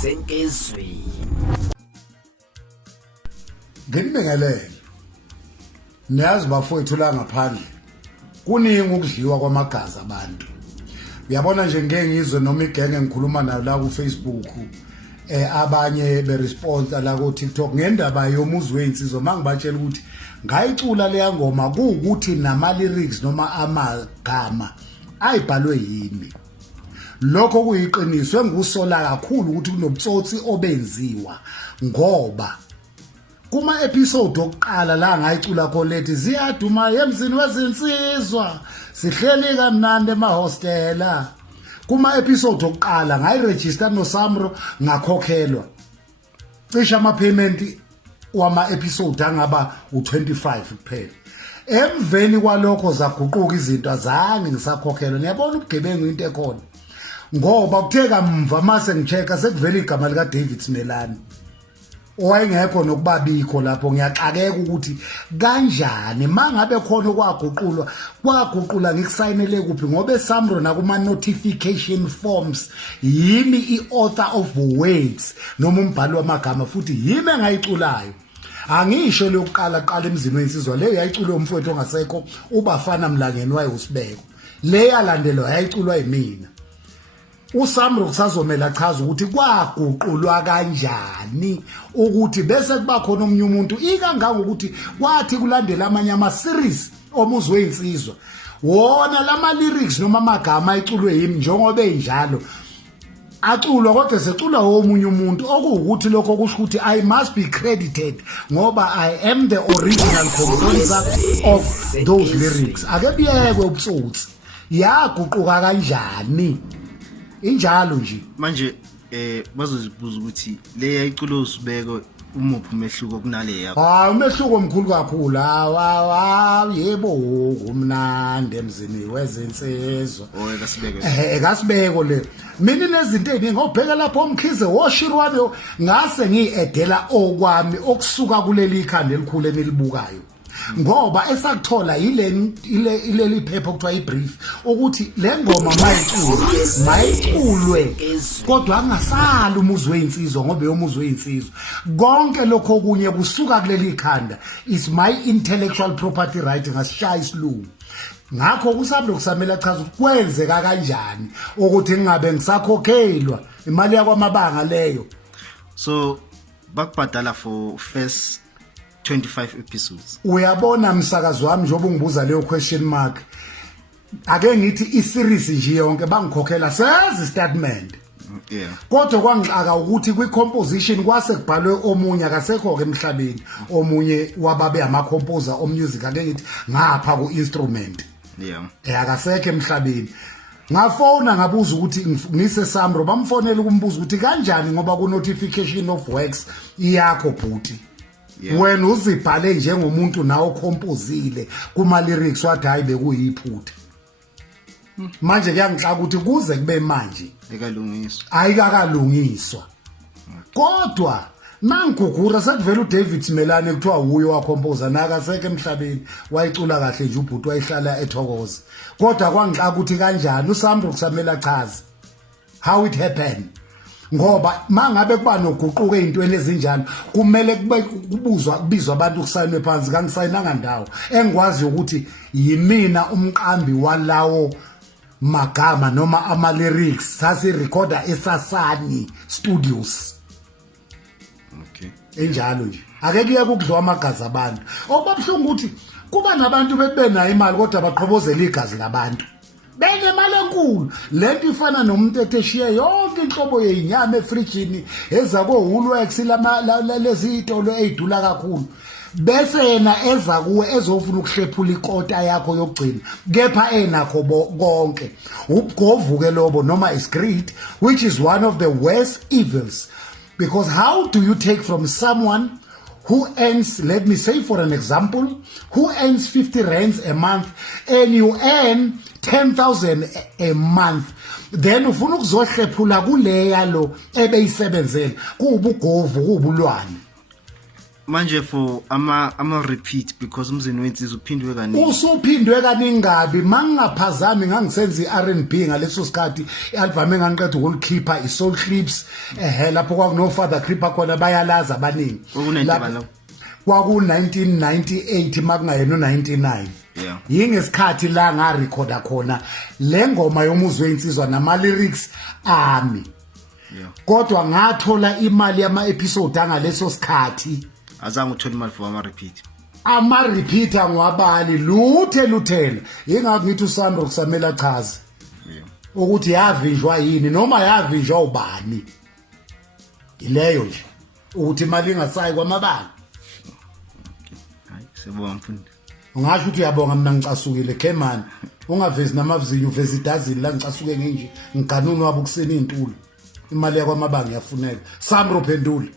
Senkezweni. Nginibingelele. Niyazi bafowethu la ngaphandle. Kuningi ukudliwa kwamagazi abantu. Uyabona nje ngeke ngizwe noma igenge ngikhuluma nayo la ku Facebook. Abanye beresponse la ku TikTok ngendaba yomuzi weinsizwa mangibatshela ukuthi ngayicula leya ngoma kuukuthi nama lyrics noma amagama ayibhalwe yimi. Lokho kuyiqiniso engusola kakhulu ukuthi kunobutsotsi obenziwa ngoba kuma episode okuqala la ngayicula kholethi ziyaduma emzini wezinsizwa sihleli kamnandi emahostela. Kuma episode okuqala ngayiregister noSamro ngakhokhelwa cisha ama payment wama episode angaba u25 kuphela. Emveni kwalokho zaguquka izinto azange ngisakhokhelwa. Niyabona ubugebengu into ekhona ngoba kuthe kamva mase ngicheka sekuvela igama lika David Smelani owayengekho nokubabikho lapho. Ngiyaxakeka ukuthi kanjani mangabe khona kwaguqula ngikusayinele kuphi ngoba eSamro nakuma notification forms yimi iauthor of words noma umbhali wamagama futhi yimi engayiculayo. Angisho lokuqala emzini weinsizwa leyo yayicula umfowethu ongasekho ubafana Mlangeni wayusibeko le yalandelwa yayiculwa yimina. USamro kusazomela achaza ukuthi kwaguqulwa kanjani ukuthi bese kuba khona omunye umuntu ikanganga ukuthi kwathi kulandela amanye ama series omuzi weinsizwa wona lama lyrics noma amagama ayiculwe yimi njengoba enjalo aculwa kodwa seculwa omunye umuntu okuwukuthi lokho kusho ukuthi I must be credited ngoba I am the original composer of those lyrics. Ake biyekwe ubutsotsi yaguquka kanjani injalo nje manje bazozibuza ukuthi le yayiculo usibeko umuphi umehluko kunale yakho. Umehluko omkhulu kakhulu. Yebo umnandi emzini wezinsizwa. Kasibeko le. Mina nezinto eziningi ngobheka lapho umkhize woshirwane ngase ngiedela okwami okusuka kuleli ikhanda elikhulu enilibukayo. Ngoba esakuthola ileli phepha okuthiwa ibrief ukuthi le ngoma mayiculwe kodwa angasali umuzi weinsizwa ngoba yomuzi weinsizwa konke lokho okunye kusuka kuleli ikhanda is my intellectual property right ngasishaya isilungu. Ngakho kusabe kusamela chaza ukuthi kwenzeka kanjani ukuthi ngingabe ngisakhokhelwa imali yakwamabanga leyo. So bakubhadala for first 25 episodes. Uyabona msakazi wami njengoba ungibuza leyo question mark ake ngithi iseries nje yonke bangikhokhela sezi statement. Yeah. Kodwa kwangixaka ukuthi kwi-composition kwase kubhalwe omunye akasekho ke emhlabeni omunye wababe ama composer o music ake ngithi ngapha ku instrument. Yeah. Akasekho emhlabeni. Ngafona ngabuza ukuthi ngise Samro bamfonela ukumbuza ukuthi kanjani ngoba ku notification of works iyakho bhuti. Yeah. Wena uzibhale njengomuntu nawo compozile kuma lyrics wathi hayi bekuyiphutha. Manje kuyangixaka ukuthi kuze kube manje ayikakalungiswa. Kodwa nangigugura sekuvela uDavid Smelani kuthiwa uye wakhompoza nakasekho emhlabeni wayicula kahle nje ubhuti wayihlala eThokoza. Kodwa kwangixaka ukuthi kanjani uSamro kusamela chaza how it happened. Ngoba mangabe kuba noguquko ezintweni ezinjalo kumele kubizwa abantu kusayinwe phansi kangisayinanga ndawo engikwazi ukuthi yimina umqambi walawo magama noma ama lyrics sasi recorder eSasani Studios. Okay. Enjalo nje ake kuye kudliwa amagazi abantu okubabhlungu ukuthi kuba nabantu bebenayo imali kodwa baqhobozela igazi labantu. Benemali enkulu lento ifana nomuntu eteshiye yonke inhlobo yezinyama efrijini ezako Woolworths lezi izitolo ezidula kakhulu bese yena eza kuwe ezofuna ukuhlephula ikota yakho yokugcina kepha enakho konke ubugovu ke lobo noma is greed, which is one of the worst evils. Because how do you take from someone who earns, let me say for an example, who earns 50 rands a month and you earn 10,000 a month, then ufuna ukuzohlephula kuleya lo ebeyisebenzela kubugovu kubulwane. manje for ama repeat because umzini wensizwa uphindwe kaningi. Usuphindwe kaningabi mangingaphazami ngangisenza iR&B ngaleso sikhathi ialbum enganiqeda ukulikhipha iSoul Clips lapho kwakuno Father Creeper khona bayalaza abaningi. Kwaku 1998 makungayena 99. Yeah. Yingesikhathi la nga recorda khona le ngoma yomuzwe wensizwa nama lyrics ami. Yeah. Kodwa ngathola imali yama episode angaleso sikhathi. Azange uthola imali for ama repeat angwabali luthela ingakho ngithi uSandro kusamela chaza ukuthi yavinjwa yini noma yavinjwa ubani ileyo nje ukuthi imali ingasayi kwamabanga. Hayi sibonga mfundi. Ungasho ukuthi uyabonga mina ngicasukile Kemani ungavezi namavizinyo uvezi idazini la ngicasuke nginje ngiganuni wabo kuseni intulo imali yakwamabanga yafuneka Sandro phendula.